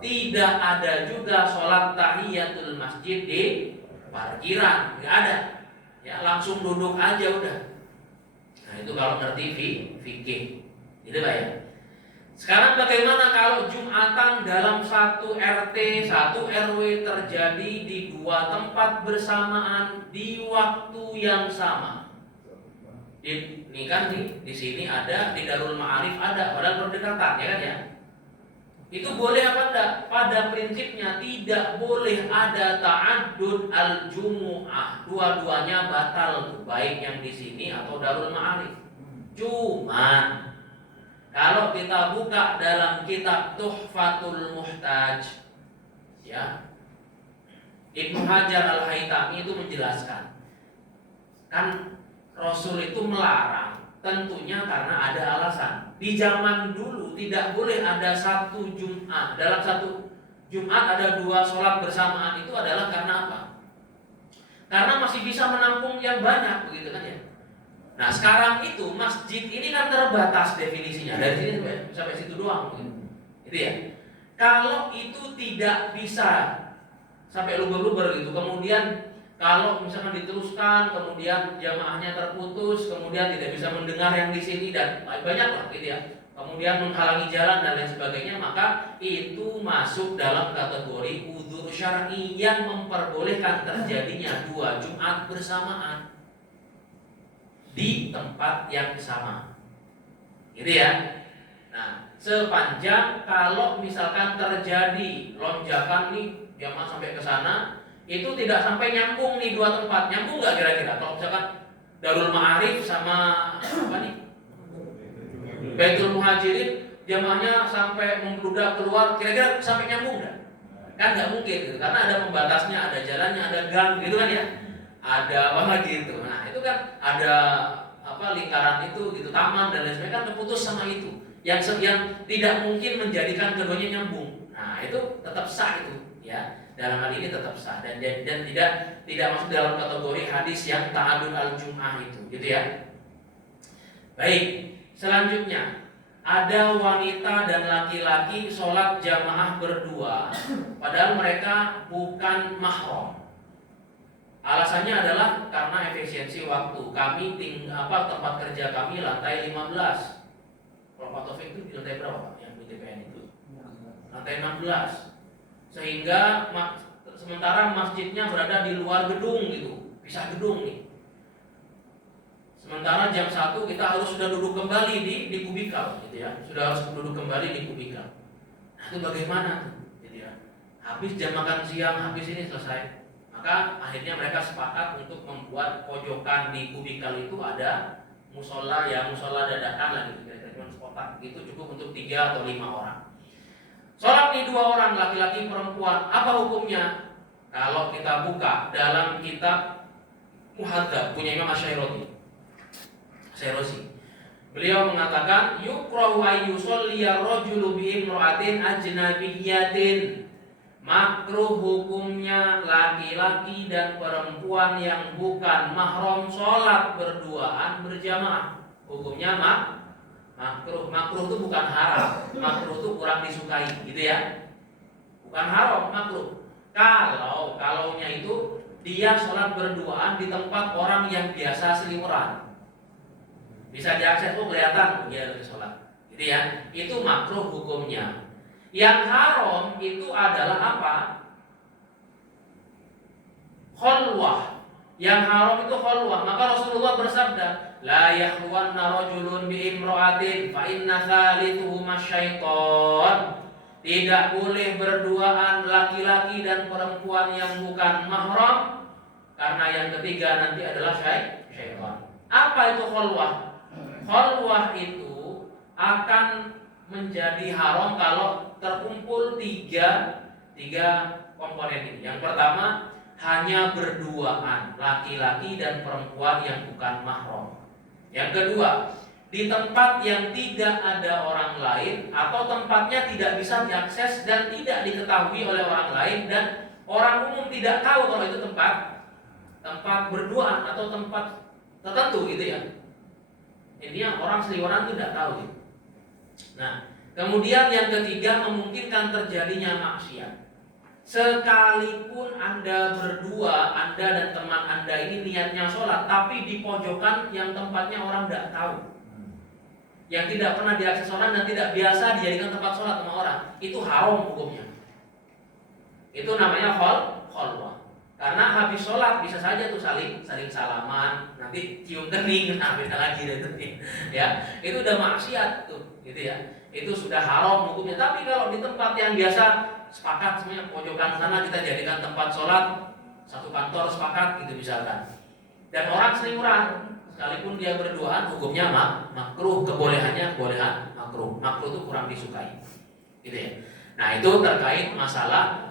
Tidak ada juga sholat tahiyatul masjid di parkiran, nggak ada. Ya langsung duduk aja udah. Nah itu kalau ngerti fikih, gitu Pak ya. Sekarang bagaimana kalau Jumatan dalam satu RT, satu RW terjadi di dua tempat bersamaan di waktu yang sama? Ini kan di sini ada, di Darul Ma'arif ada, padahal berdekatan ya kan ya. Itu boleh apa enggak? Pada prinsipnya tidak boleh ada ta'addud al-jumu'ah. Dua-duanya batal, baik yang di sini atau Darul Ma'arif. Cuman kalau kita buka dalam kitab Tuhfatul Muhtaj, ya, Ibnu Hajar Al-Haytami itu menjelaskan, kan Rasul itu melarang, tentunya karena ada alasan. Di zaman dulu tidak boleh ada satu Jumat, dalam satu Jumat ada dua sholat bersamaan, itu adalah karena apa? Karena masih bisa menampung yang banyak, begitu kan ya. Nah sekarang itu masjid ini kan terbatas definisinya, dari sini sampai situ doang, gitu ya. Kalau itu tidak bisa sampai luber-luber gitu, kemudian kalau misalkan diteruskan, kemudian jamaahnya terputus, kemudian tidak bisa mendengar yang di sini dan banyak lah gitu ya, kemudian menghalangi jalan dan lain sebagainya, maka itu masuk dalam kategori udzur syar'i yang memperbolehkan terjadinya dua Jumat bersamaan di tempat yang sama, gitu ya. Nah, sepanjang kalau misalkan terjadi lonjakan nih jamaah sampai ke sana, itu tidak sampai nyambung nih dua tempat, nyambung nggak kira-kira? Kalau misalkan Darul Ma'arif sama apa nih, Baitul Muhajirin, jamaahnya sampai membludak keluar, kira-kira sampai nyambung nggak? Kan nggak mungkin, gitu. Karena ada pembatasnya, ada jalannya, ada gang, gitu kan ya. Ada apa lagi itu? Nah itu kan ada apa lingkaran itu gitu, taman dan lain sebagainya kan terputus sama itu. Yang tidak mungkin menjadikan keduanya nyambung. Nah itu tetap sah itu, ya. Dalam hal ini tetap sah dan tidak masuk dalam kategori hadis yang ta'adud al-jum'ah itu, gitu ya. Baik, selanjutnya ada wanita dan laki-laki sholat jamaah berdua, padahal mereka bukan mahram. Alasannya adalah karena efisiensi waktu. Kami tempat kerja kami lantai 15. Kalau Pak Taufik itu di lantai berapa Pak? Yang BTPN itu? Lantai 16. Sehingga sementara masjidnya berada di luar gedung gitu, pisah gedung nih. Sementara jam 1 kita harus sudah duduk kembali di kubikal gitu ya. Sudah harus duduk kembali di kubikal. Nah, itu bagaimana tuh? Gitu ya. Habis jam makan siang, habis ini selesai. Maka akhirnya mereka sepakat untuk membuat pojokan di kubikal itu ada musola, ya musola dadakan lah gitu, kira-kira cuma sekotak. Itu cukup untuk 3 atau 5 orang. Sholat di 2 orang, laki-laki perempuan, apa hukumnya? Kalau kita buka dalam kitab Muhadzab punya Imam Asy-Syairasi, beliau mengatakan yukrahu ayyusolliya rajulu bi imra'atin ajnabiyyatin. Makruh hukumnya laki-laki dan perempuan yang bukan mahram sholat berduaan berjamaah. Hukumnya makruh. Makruh itu bukan haram. Makruh itu kurang disukai, gitu ya. Bukan haram, makruh. Kalaunya itu dia sholat berduaan di tempat orang yang biasa seliweran, bisa diakses, kelihatan dia lagi sholat, gitu ya. Itu makruh hukumnya. Yang haram itu adalah apa? Khulwah. Yang haram itu khulwah. Maka Rasulullah bersabda, la yakhluwanna rajulun bi imra'atin fa inna thalithuhuma syaiton. Tidak boleh berduaan laki-laki dan perempuan yang bukan mahram, karena yang ketiga nanti adalah syaitan. Apa itu khulwah? Khulwah itu akan menjadi haram kalau terkumpul tiga komponen ini. Yang pertama, hanya berduaan laki-laki dan perempuan yang bukan mahram. Yang kedua, di tempat yang tidak ada orang lain atau tempatnya tidak bisa diakses dan tidak diketahui oleh orang lain dan orang umum tidak tahu kalau itu tempat berduaan atau tempat tertentu, gitu ya. Intinya orang seliweran itu tidak tahu gitu. Nah, Kemudian yang ketiga, memungkinkan terjadinya maksiat. Sekalipun Anda berdua, Anda dan teman Anda ini niatnya sholat, tapi di pojokan yang tempatnya orang tidak tahu, yang tidak pernah diakses orang dan tidak biasa dijadikan tempat sholat sama orang, itu haram hukumnya. Itu namanya kholwah. Karena habis sholat bisa saja tuh saling salaman, nanti cium kening, nah beda lagi deh itu, ya. Itu udah maksiat tuh, gitu ya. Itu sudah haram hukumnya. Tapi kalau di tempat yang biasa sepakat semuanya pojokan sana kita jadikan tempat sholat, satu kantor sepakat gitu misalkan. Dan orang selimuran, sekalipun dia berduaan, hukumnya makruh, kebolehannya kebolehan makruh. Makruh itu kurang disukai, gitu ya. Nah itu terkait masalah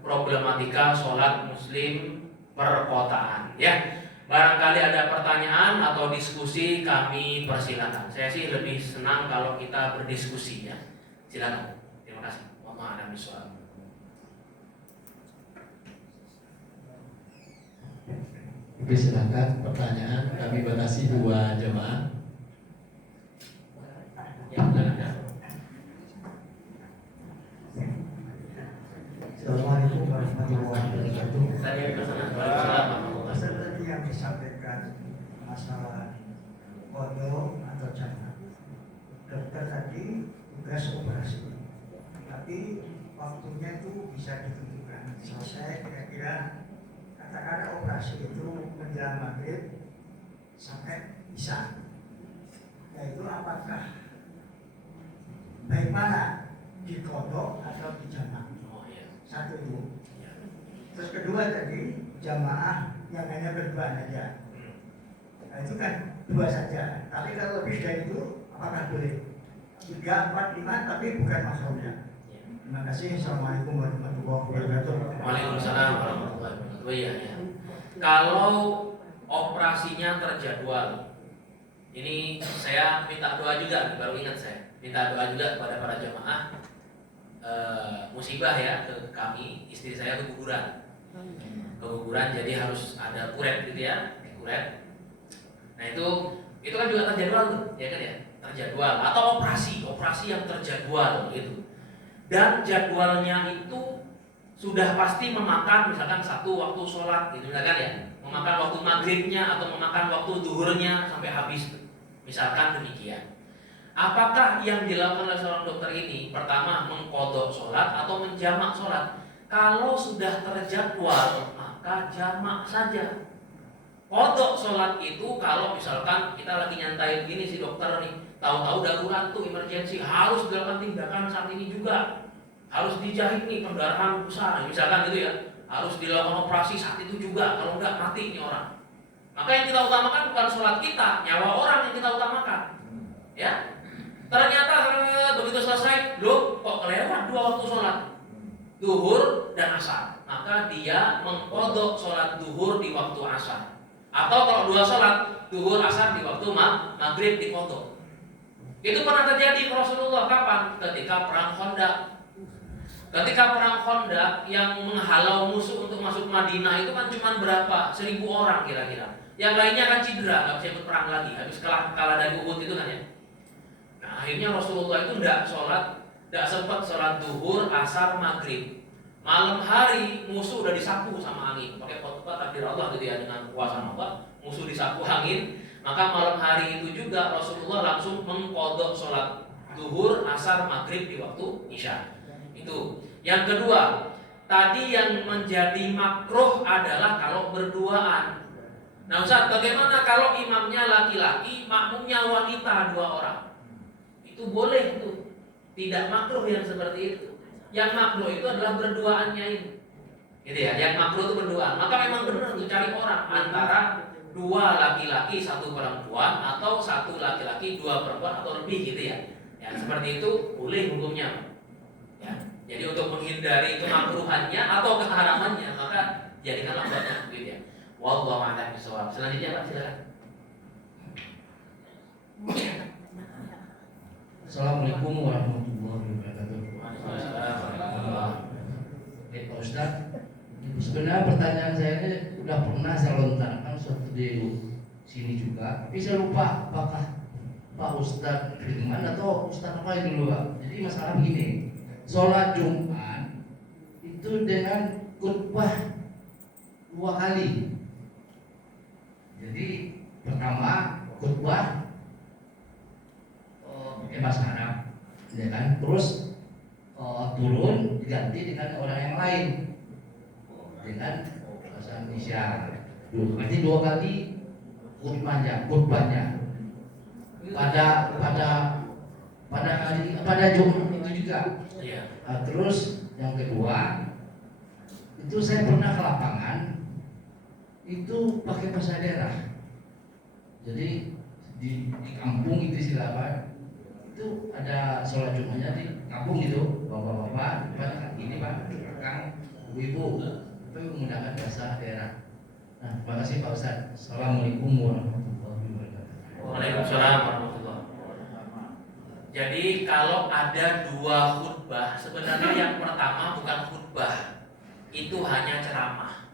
problematika sholat muslim perkotaan, ya. Barangkali ada pertanyaan atau diskusi, kami persilakan. Saya sih lebih senang kalau kita berdiskusi, ya. Silakan. Terima kasih. Mohon ada soal. Oke, silakan pertanyaan. Kami batasi 2 jemaah. Ya, silakan. Assalamualaikum warahmatullahi wabarakatuh. Tadi yang disampaikan masalah kodok atau jamak. Dokter tadi tugas operasi, tapi waktunya itu bisa ditentukan. Selesai kira-kira katakanlah operasi itu menjelang maghrib sampai isya. Yaitu apakah baik mana di kodok atau di jamak? Satu itu. Terus kedua tadi jamaah yang hanya berdua saja. Nah, itu kan 2 saja. Tapi kalau lebih dari itu apakah boleh? 3, 4, 5 tapi bukan maksudnya. Terima kasih. Assalamualaikum warahmatullahi wabarakatuh. Waalaikumsalam warahmatullahi wabarakatuh. Iya, ya. Kalau operasinya terjadwal, ini saya minta doa juga, baru ingat saya. Minta doa juga kepada para jamaah. Musibah ya ke kami, istri saya keguguran, jadi harus ada kuret gitu ya, kuret. Nah itu kan juga terjadwal tuh, ya kan ya, terjadwal atau operasi yang terjadwal gitu. Dan jadwalnya itu sudah pasti memakan misalkan satu waktu sholat gitu misalkan ya, memakan waktu maghribnya atau memakan waktu duhurnya sampai habis, misalkan demikian. Apakah yang dilakukan oleh seorang dokter ini pertama mengkodok sholat atau menjamak sholat? Kalau sudah terjadwal maka jamak saja. Kodok sholat itu kalau misalkan kita lagi nyantai begini si dokter nih, tahu-tahu darurat tuh emergensi, harus dilakukan tindakan saat ini juga, harus dijahit nih pendarahan besar, misalkan gitu ya, harus dilakukan operasi saat itu juga, kalau enggak mati ini orang. Maka yang kita utamakan bukan sholat kita, nyawa orang yang kita utamakan, ya. Ternyata begitu selesai, loh kok kelewat 2 waktu sholat, duhur dan asar. Maka dia mengkodok sholat duhur di waktu asar. Atau kalau 2 sholat, duhur asar di waktu maghrib dikodok. Itu pernah terjadi Rasulullah kapan? Ketika perang Khandaq. Ketika perang Khandaq yang menghalau musuh untuk masuk Madinah itu kan cuma berapa? 1000 orang kira-kira. Yang lainnya kan cedera, nggak bisa ikut perang lagi. Habis kalah dari Uhud itu kan ya. Akhirnya Rasulullah itu tidak sempat sholat duhur, asar, maghrib. Malam hari musuh udah disapu sama angin. Pakai khotbah takdir Allah gitu ya, dengan kuasa Allah, musuh disapu angin. Maka malam hari itu juga Rasulullah langsung mengkodok sholat duhur, asar, maghrib di waktu isya. Itu. Yang kedua, tadi yang menjadi makruh adalah kalau berduaan. Nah Ustaz, bagaimana kalau imamnya laki-laki, makmumnya wanita 2 orang? Itu boleh itu, tidak makruh yang seperti itu. Yang makruh itu adalah berduaannya ini, gitu ya. Yang makruh itu berduaan. Maka memang benar untuk cari orang antara 2 laki-laki 1 perempuan atau 1 laki-laki 2 perempuan atau lebih gitu ya. Ya seperti itu boleh hukumnya. Ya. Jadi untuk menghindari kemakruhannya atau keharamannya maka jadikanlah buatnya gitu ya. Wallahu a'lam bishawab. Selanjutnya Pak silakan. Assalamualaikum warahmatullahi wabarakatuh. Pak Ustaz, sebenarnya pertanyaan saya ini sudah pernah saya lontarkan suatu di sini juga, tapi saya lupa apakah Pak Ustadz Firman atau Ustadz apa itu dulu Pak. Jadi masalah begini, sholat Jumat itu dengan khutbah 2 kali. Jadi pertama khutbah pakai bahasa Arab, ya kan? Terus turun diganti dengan orang yang lain dengan bahasa Indonesia. Berarti 2 kali khutbahnya pada Jumat itu juga. Iya. Terus yang kedua itu saya pernah ke lapangan itu pakai bahasa daerah. Jadi di kampung itu silakan itu ada sholat Jumatnya di kampung gitu, bapak-bapak ini Pak, kakang, ibu-ibu itu menggunakan bahasa daerah. Nah, terima kasih Pak Ustadz. Assalamualaikum warahmatullahi wabarakatuh. Waalaikumsalam warahmatullahi wabarakatuh. Jadi kalau ada 2 khutbah, sebenarnya yang pertama bukan khutbah, itu hanya ceramah.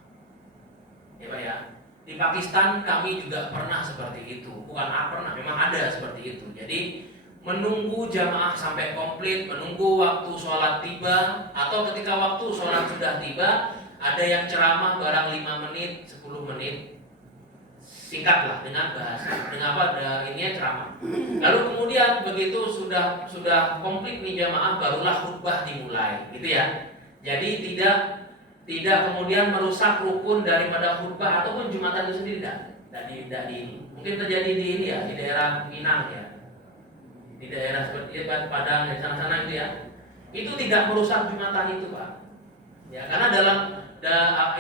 Ya Pak ya. Di Pakistan kami juga pernah seperti itu. Bukan pernah, memang ada seperti itu. Jadi menunggu jamaah sampai komplit, menunggu waktu sholat tiba, atau ketika waktu sholat sudah tiba, ada yang ceramah barang 5 menit, 10 menit, singkatlah dengan bahasa, dengan apa? Ini ceramah. Lalu kemudian begitu sudah komplit nih jamaah, barulah khutbah dimulai, gitu ya. Jadi tidak kemudian merusak rukun daripada khutbah ataupun Jumatan itu sendiri, tidak ini. Mungkin terjadi di ini ya, di daerah Minang ya, di daerah seperti Padang dan sana-sana itu ya. Itu tidak merusak Jumatan itu Pak. Ya, karena dalam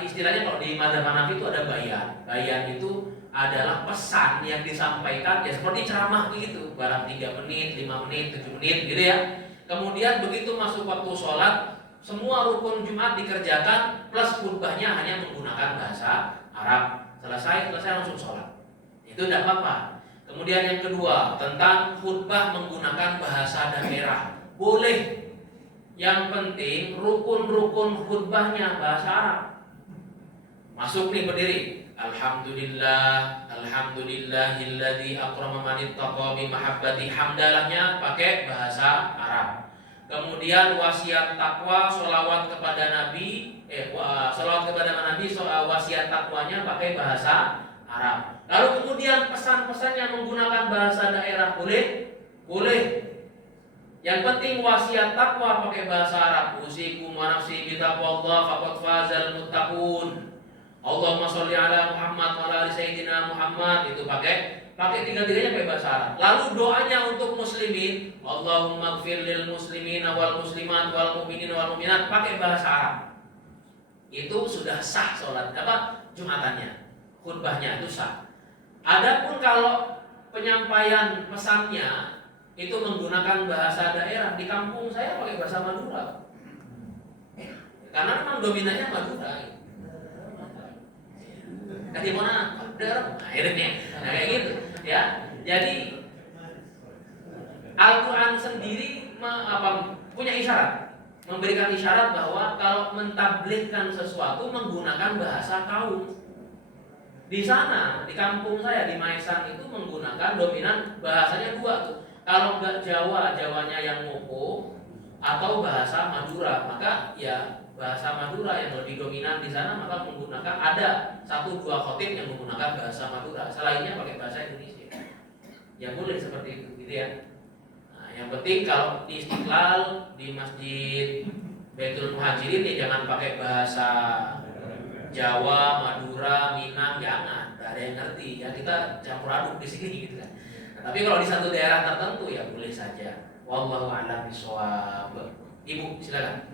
istilahnya kalau di mazhab Hanafi itu ada bayan. Bayan itu adalah pesan yang disampaikan ya seperti ceramah begitu, barang 3 menit, 5 menit, 7 menit gitu ya. Kemudian begitu masuk waktu sholat, semua rukun Jumat dikerjakan plus khutbahnya hanya menggunakan bahasa Arab. Selesai langsung sholat. Itu tidak apa-apa. Kemudian yang kedua tentang khutbah menggunakan bahasa daerah, boleh. Yang penting rukun-rukun khutbahnya bahasa Arab. Masuk nih berdiri. Alhamdulillahilladzi akrama man ittaqa bi mahabbati, hamdalahnya pakai bahasa Arab. Kemudian wasiat takwa, sholawat kepada Nabi, sholawat kepada Nabi, wasiat takwanya pakai bahasa Arab. Lalu kemudian pesan-pesannya menggunakan bahasa daerah, boleh? Boleh. Yang penting wasiat takwa pakai bahasa Arab. Usikum wa nafsi bitaqwallah faqad fazal muttaqun. Allahumma sholli ala Muhammad wa ala sayyidina Muhammad, itu pakai tiga-tiganya pakai bahasa Arab. Lalu doanya untuk muslimin, Allahumma ighfir lil muslimina wal muslimat wal mu'minin wal mu'minat, pakai bahasa Arab. Itu sudah sah sholat Jumatannya, khutbahnya itu sah. Adapun kalau penyampaian pesannya itu menggunakan bahasa daerah, di kampung saya pakai bahasa Madura. Karena memang dominannya Madura. Kasih mana? Madura. Akhirnya, kayak gitu, ya. Jadi Al-Quran sendiri punya isyarat, memberikan isyarat bahwa kalau mentabligkan sesuatu menggunakan bahasa kaum. Di sana, di kampung saya di Maesan itu menggunakan dominan bahasanya 2 tuh. Kalau enggak Jawanya yang Ngoko atau bahasa Madura, maka ya bahasa Madura yang lebih dominan di sana, maka menggunakan ada 1-2 khotib yang menggunakan bahasa Madura, selainnya pakai bahasa Indonesia. Ya boleh seperti itu, gitu ya. Nah, yang penting kalau di Istiqlal, di Masjid Baitul Muhajirin ya jangan pakai bahasa Jawa, Madura, Minang, jangan. Gak ada yang ngerti. Ya kita campur aduk di sini gitu kan. Nah, tapi kalau di satu daerah tertentu ya boleh saja. Wallahu a'lam bishawab. Ibu silakan.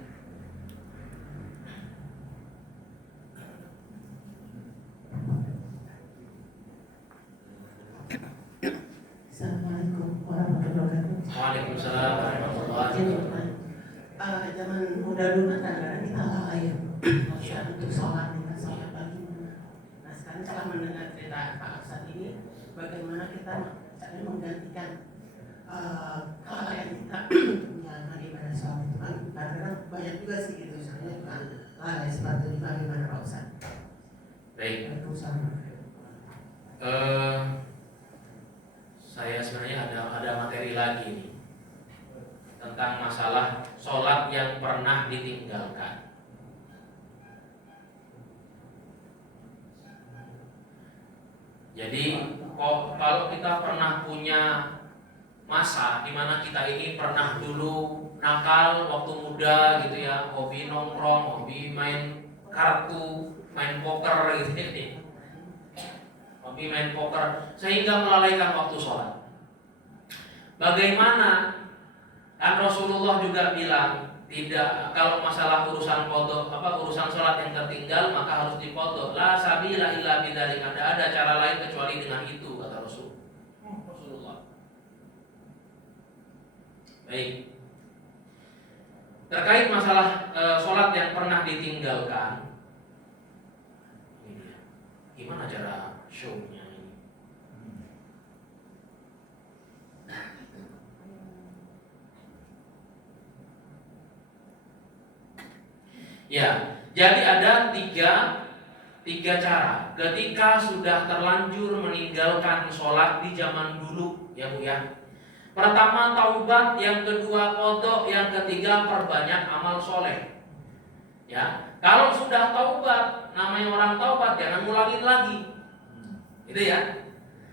Assalamualaikum warahmatullahi wabarakatuh. Waalaikumsalam warahmatullahi wabarakatuh. Zaman muda dulu kan kadang-kadang kita lalai ya untuk sholat dengan sholat pagi. Nah sekarang setelah mendengar cerita Pak Ustadz ini, bagaimana kita misalnya menggantikan kelalaian kita dengan ibadah sholat itu kan kadang-kadang banyak juga sih gitu, misalnya kan lalai seperti itu, bagaimana Pak Ustadz? Baik. Waalaikumsalam. saya sebenarnya ada materi lagi nih tentang masalah sholat yang pernah ditinggalkan. Jadi kalau kita pernah punya masa di mana kita ini pernah dulu nakal waktu muda gitu ya, hobi nongkrong, hobi main kartu, main poker gitu ya. Hobi main poker sehingga melalaikan waktu sholat. Bagaimana? Kan Rasulullah juga bilang tidak, kalau masalah urusan qadha urusan sholat yang tertinggal maka harus diqadha. La sabila illa bidzalik. Ada cara lain kecuali dengan itu, kata Rasulullah. Baik. Terkait masalah sholat yang pernah ditinggalkan, ini dia. Gimana cara show-nya ini? Ya, jadi ada tiga cara ketika sudah terlanjur meninggalkan sholat di zaman dulu, ya Bu ya. Pertama taubat, yang kedua qadha, yang ketiga perbanyak amal soleh. Ya, kalau sudah taubat, namanya orang taubat jangan ngulangin lagi, gitu ya.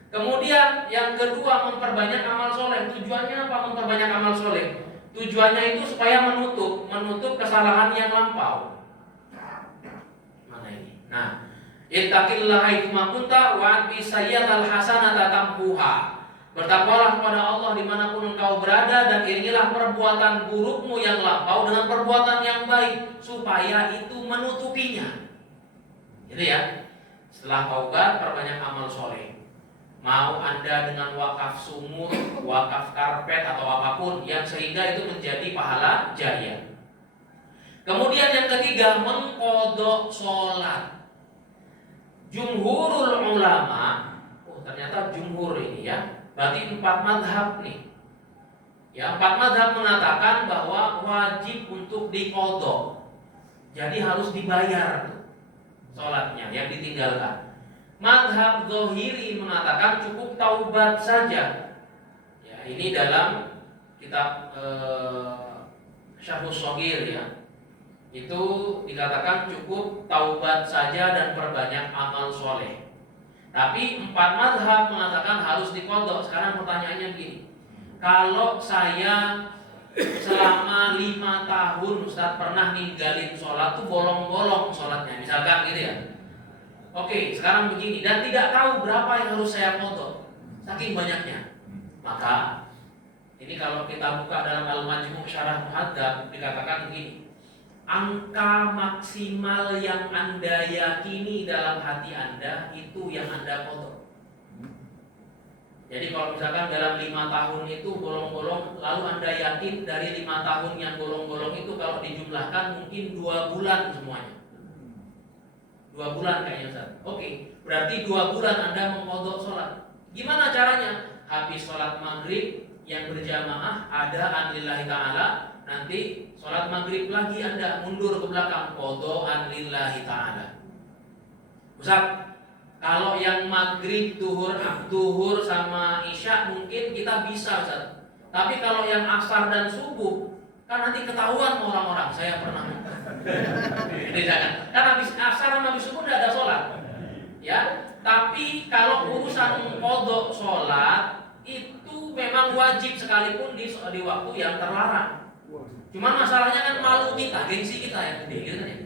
Kemudian yang kedua memperbanyak amal soleh. Tujuannya apa memperbanyak amal soleh? Tujuannya itu supaya menutup kesalahan yang lampau. Mana ini? Nah, ittaqillaha haitsuma kunta wa atbi sayyi'atal hasanata tamhuha. Bertakwalah kepada Allah dimanapun engkau berada dan iringilah perbuatan burukmu yang lampau dengan perbuatan yang baik supaya itu menutupinya. Gitu ya. Setelah taubat perbanyak amal soleh. Mau Anda dengan wakaf sumur, wakaf karpet atau apapun yang sehingga itu menjadi pahala jariah. Kemudian yang ketiga mengqadha sholat. Jumhurul ulama, ternyata jumhur ini ya, berarti 4 madhab nih. Ya, 4 madhab mengatakan bahwa wajib untuk diqadha. Jadi harus dibayar sholatnya yang ditinggalkan. Madhab Zahiri mengatakan cukup taubat saja. Ya, ini dalam kitab Syarhus Shaghir ya. Itu dikatakan cukup taubat saja dan perbanyak amal soleh. Tapi 4 madhab mengatakan harus diqadha. Sekarang pertanyaannya begini, kalau saya selama 5 tahun Ustaz pernah ninggalin sholat tuh bolong-bolong sholatnya, misalkan gitu ya. Oke, sekarang begini dan tidak tahu berapa yang harus saya qadha, saking banyaknya. Maka ini kalau kita buka dalam Al-Majmu' Syarah Muhadzab dikatakan begini, angka maksimal yang Anda yakini dalam hati Anda itu yang Anda qadha. Jadi kalau misalkan dalam 5 tahun itu bolong-bolong, lalu Anda yakin dari 5 tahun yang bolong-bolong itu kalau dijumlahkan mungkin 2 bulan semuanya. 2 bulan kayaknya Ustaz. Oke, berarti 2 bulan Anda mengqadha sholat. Gimana caranya? Habis sholat maghrib yang berjamaah ada anlillahi ta'ala, nanti sholat maghrib lagi Anda mundur ke belakang, qadha lillahi ta'ala. Ustaz, kalau yang maghrib, duhur sama isya mungkin kita bisa Ustaz. Tapi kalau yang asar dan subuh kan nanti ketahuan orang-orang saya pernah. Kan habis asar sama habis subuh tidak ada sholat. Ya, tapi kalau urusan qadha sholat itu memang wajib sekalipun di waktu yang terlarang. Cuman masalahnya kan malu kita, gengsi kita yang gede gitu kan ya.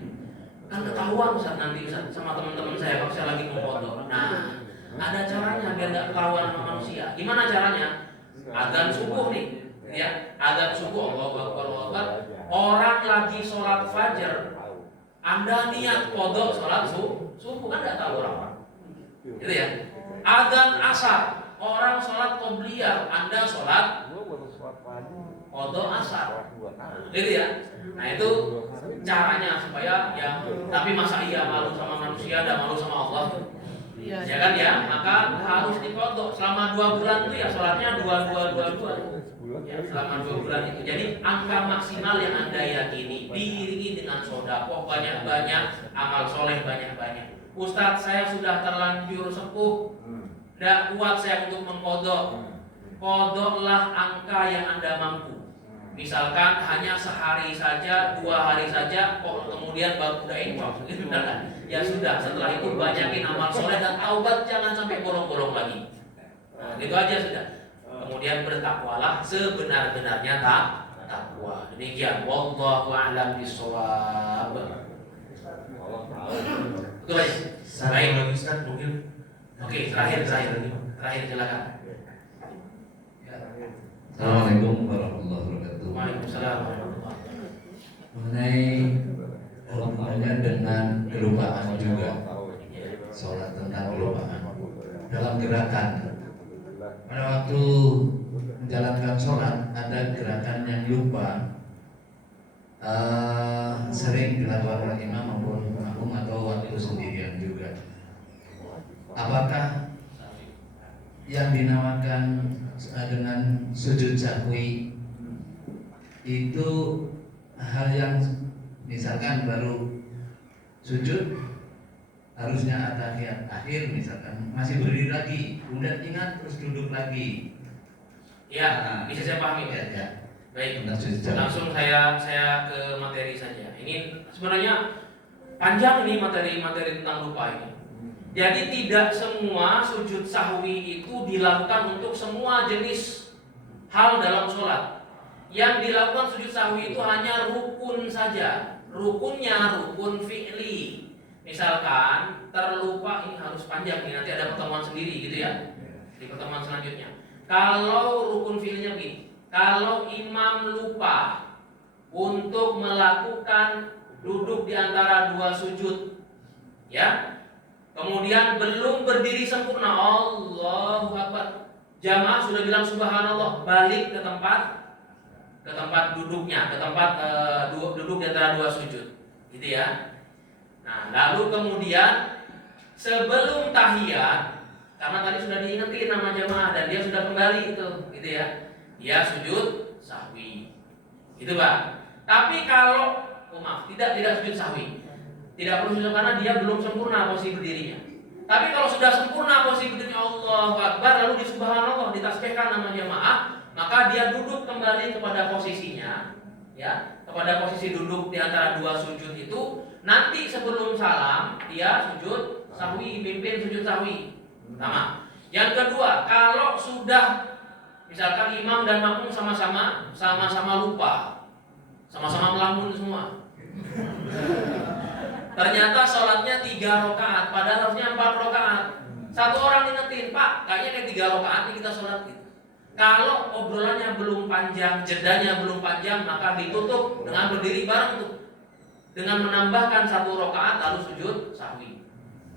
Kan ketahuan Ustaz nanti Ustaz sama teman-teman saya kalau saya lagi mau qadha. Nah, ada caranya biar nggak ketahuan sama manusia. Gimana caranya? Adzan subuh nih, ya. Adzan subuh, Allahu Akbar, Allahu Akbar. Orang lagi sholat fajar, Anda niat qadha sholat subuh kan nggak tahu orang. Gitu ya. Adzan asar, orang sholat qobliyah, Anda sholat qadha asar. Gitu ya. Nah itu caranya supaya ya, tapi masa iya malu sama manusia dan malu sama Allah? Ya kan ya, maka harus diqadha selama 2 bulan itu ya sholatnya 2. Ya, selama 2 bulan itu. Jadi angka maksimal yang Anda yakini diiringi dengan sedekah banyak-banyak, amal soleh banyak-banyak. Ustadz, saya sudah terlanjur sepuh, tidak kuat saya untuk mengqadha. Kodoklah angka yang Anda mampu. Misalkan hanya sehari saja, 2 hari saja, kok kemudian baru udah infak, gitu kan? Ya sudah, setelah itu banyakin amal soleh dan taubat, jangan sampai bolong-bolong lagi. Nah, gitu aja sudah. Kemudian bertakwalah sebenar-benarnya takwa. Demikian. Wallahu a'lam bishawab. Betul aja. Baik. Ustaz mungkin. Oke, terakhir silakan. Assalamualaikum warahmatullahi wabarakatuh. Waalaikumsalam warahmatullahi Mengenai hubungannya dengan kelupaan juga, sholat tentang kelupaan dalam gerakan. Pada waktu menjalankan sholat ada gerakan yang lupa, sering dilakukan oleh imam maupun makmum atau waktu sendirian juga. Apakah yang dinamakan dengan sujud sahwi itu hal yang misalkan baru sujud harusnya tahiyat akhir, misalkan masih berdiri lagi, kemudian ingat terus duduk lagi. Ya, bisa saya pahami. Ya. Baik, Langsung langsung saya ke materi saja. Ini sebenarnya panjang ini materi tentang lupa ini. Jadi tidak semua sujud sahwi itu dilakukan untuk semua jenis hal dalam sholat. Yang dilakukan sujud sahwi itu hanya rukun saja. Rukunnya rukun fi'li. Misalkan terlupa, ini harus panjang nih, nanti ada pertemuan sendiri gitu ya, di pertemuan selanjutnya. Kalau rukun fi'linya begini, kalau imam lupa untuk melakukan duduk di antara 2 sujud, ya, kemudian belum berdiri sempurna, Allahu Akbar, jamaah sudah bilang subhanallah, balik ke tempat duduknya, ke tempat duduk di antara 2 sujud, gitu ya. Nah, lalu kemudian sebelum tahiyat, karena tadi sudah diingetin nama jamaah dan dia sudah kembali itu, gitu ya, dia sujud sahwi, gitu Pak. Tapi kalau tidak sujud sahwi, tidak perlu sujud karena dia belum sempurna posisi berdirinya. Tapi kalau sudah sempurna posisi berdirinya, Allahu Akbar, lalu di subhanallah, ditasbihkan nama jamaah, maka dia duduk kembali kepada posisinya, ya, kepada posisi duduk di antara 2 sujud itu. Nanti sebelum salam dia sujud sahwi, pimpin sujud sahwi. Pertama. Yang kedua, kalau sudah misalkan imam dan makmum sama-sama lupa, sama-sama melamun semua, ternyata sholatnya 3 rakaat, padahal harusnya 4 rakaat. Satu orang ingetin, Pak, kayaknya kayak 3 rakaat nih kita sholat gitu. Kalau obrolannya belum panjang, jedanya belum panjang, maka ditutup dengan berdiri bareng tuh, dengan menambahkan 1 rakaat lalu sujud sahwi.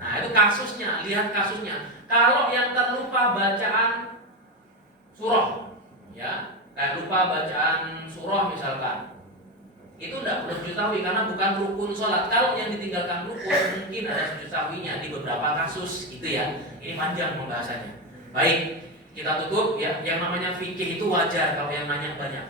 Nah, itu kasusnya, lihat kasusnya. Kalau yang terlupa bacaan surah, ya, kayak lupa bacaan surah misalkan, itu tidak perlu sujud sahwi karena bukan rukun sholat. Kalau yang ditinggalkan rukun mungkin ada sujud sahwinya di beberapa kasus, gitu ya. Ini panjang pembahasannya. Baik, kita tutup ya. Yang namanya fikih itu wajar kalau yang nanya banyak,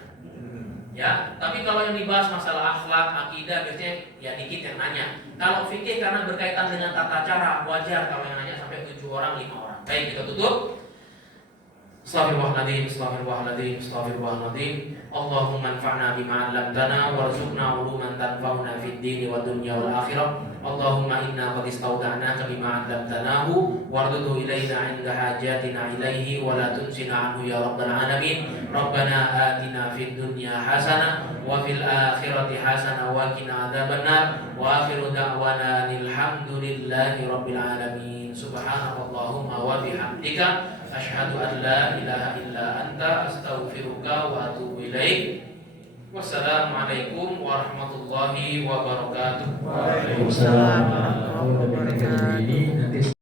ya. Tapi kalau yang dibahas masalah akhlak, akidah, biasanya ya dikit yang nanya. Kalau fikih karena berkaitan dengan tata cara, wajar kalau yang nanya sampai 7 orang, 5 orang. Baik, kita tutup. Astaghfirullahaladzim, astaghfirullahaladzim, astaghfirullahaladzim. Allahumma anfa'na bima 'allamtana warzuqna 'uluman tanfa'una fid dini wad dunya wal akhirah. Allahumma inna qad istawda'naka bima 'allamtanahu wardudu ilaina 'inda hajatina ilaihi wa la tunsina 'anhu ya rabbal alamin. Rabbana atina fid dunya hasanah wa fil akhirati hasanah wa qina adzabannar. Wa akhiru da'wana alhamdulillahi rabbil alamin. Subhanakallahumma wa bihamdika asyhadu an la ilaha illa anta astaghfiruka wa atubu ilaik. Wassalamualaikum warahmatullahi wabarakatuh. Waalaikumsalam warahmatullahi wabarakatuh.